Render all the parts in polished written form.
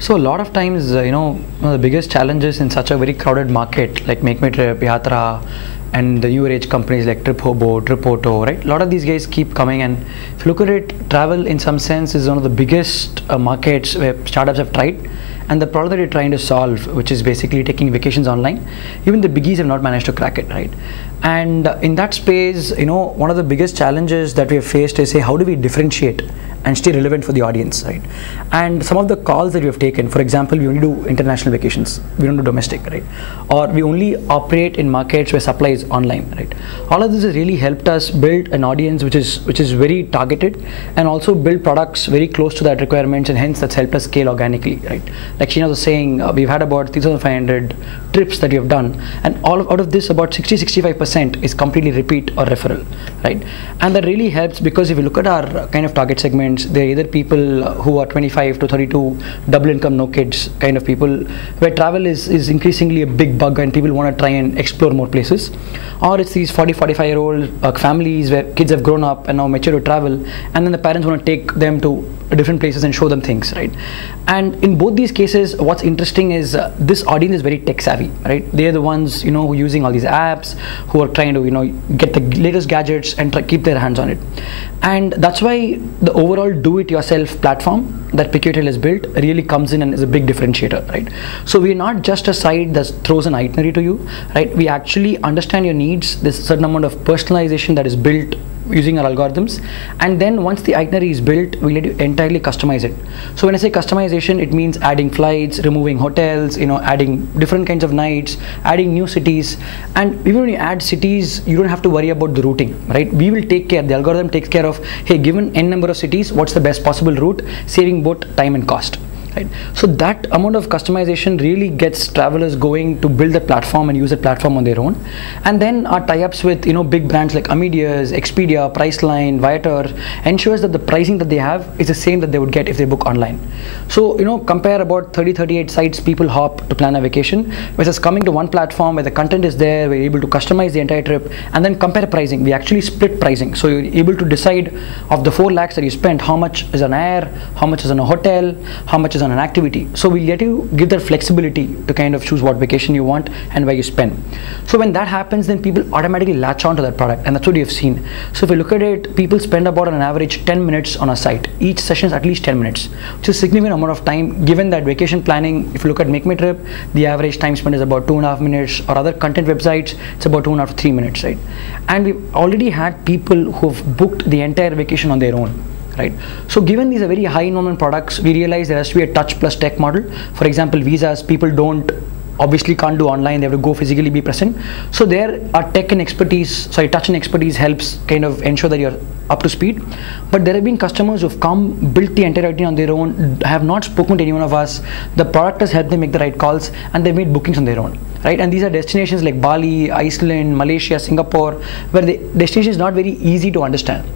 So a lot of times, one of the biggest challenges in such a very crowded market like MakeMyTrip, Yatra, and the newer age companies like TripHobo, TripAuto, right? A lot of these guys keep coming, and if you look at it, travel in some sense is one of the biggest markets where startups have tried. And the problem that you're trying to solve, which is basically taking vacations online, even the biggies have not managed to crack it, right? And in that space, one of the biggest challenges that we have faced is, say, how do we differentiate and stay relevant for the audience, right? And some of the calls that we have taken, for example, we only do international vacations, we don't do domestic, right? Or we only operate in markets where supply is online, right? All of this has really helped us build an audience which is very targeted, and also build products very close to that requirements, and hence that's helped us scale organically, right? Like Sheena was saying, we've had about 3,500 trips that we have done, and out of this, about 60-65% is completely repeat or referral, right? And that really helps, because if you look at our kind of target segments, they're either people who are 25 to 32, double income, no kids kind of people, where travel is increasingly a big bug and people want to try and explore more places. Or it's these 40-45-year-old families where kids have grown up and now mature to travel, and then the parents want to take them to different places and show them things, right? And in both these cases, what's interesting is this audience is very tech savvy, right? They're the ones who are using all these apps, who are trying to get the latest gadgets and keep their hands on it. And that's why the overall do-it-yourself platform that PickYourTrail has built really comes in and is a big differentiator, right? So we're not just a site that throws an itinerary to you, right? We actually understand your needs. There's a certain amount of personalization that is built using our algorithms, and then once the itinerary is built, we let you entirely customize it. So when I say customization, it means adding flights, removing hotels, adding different kinds of nights, adding new cities. And even when you add cities, you don't have to worry about the routing, right? We will take care, the algorithm takes care of, hey, given n number of cities, what's the best possible route, saving both time and cost. Right. So that amount of customization really gets travelers going to build the platform and use the platform on their own. And then our tie-ups with big brands like Amadeus, Expedia, Priceline, Viator ensures that the pricing that they have is the same that they would get if they book online. So compare about 30-38 sites people hop to plan a vacation, versus coming to one platform where the content is there, we're able to customize the entire trip, and then compare pricing. We actually split pricing, so you're able to decide of the 4 lakhs that you spent, how much is on air, how much is on a hotel, how much is on an activity. So we let you give that flexibility to kind of choose what vacation you want and where you spend. So when that happens, then people automatically latch on to that product, and that's what you've seen. So if you look at it, people spend about on an average 10 minutes on a site. Each session is at least 10 minutes, which is a significant amount of time, given that vacation planning, if you look at MakeMyTrip, the average time spent is about 2.5 minutes, or other content websites, it's about 2.5 to 3 minutes, right? And we've already had people who've booked the entire vacation on their own. Right. So given these are very high enrollment products, we realize there has to be a touch plus tech model. For example, visas, people obviously can't do online, they have to go physically be present. So there our tech and expertise, touch and expertise helps kind of ensure that you're up to speed. But there have been customers who've come, built the entire itinerary on their own, have not spoken to any one of us. The product has helped them make the right calls, and they made bookings on their own. Right? And these are destinations like Bali, Iceland, Malaysia, Singapore, where the destination is not very easy to understand.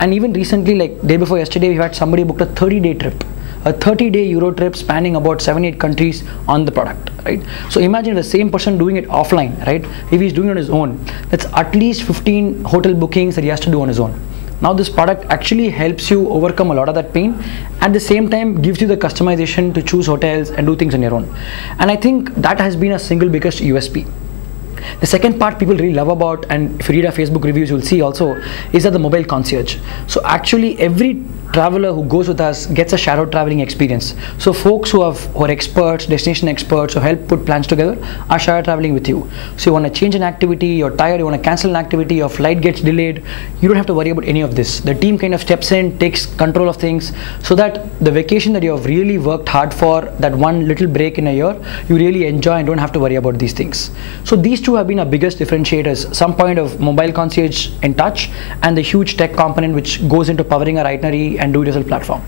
And even recently, like day before yesterday, we had somebody booked a 30-day trip, a 30-day Euro trip spanning about 7-8 countries on the product, right? So imagine the same person doing it offline, right? If he's doing it on his own, that's at least 15 hotel bookings that he has to do on his own. Now this product actually helps you overcome a lot of that pain, at the same time gives you the customization to choose hotels and do things on your own. And I think that has been a single biggest USP. The second part people really love about, and if you read our Facebook reviews, you'll see also, is that the mobile concierge. So actually every traveler who goes with us gets a shadow traveling experience. So folks who are experts, destination experts, who help put plans together are shadow traveling with you. So you want to change an activity, you're tired, you want to cancel an activity, your flight gets delayed, you don't have to worry about any of this. The team kind of steps in, takes control of things, so that the vacation that you have really worked hard for, that one little break in a year, you really enjoy and don't have to worry about these things. So these two have been our biggest differentiators, some point of mobile concierge in touch, and the huge tech component which goes into powering our itinerary and do-it-yourself platform.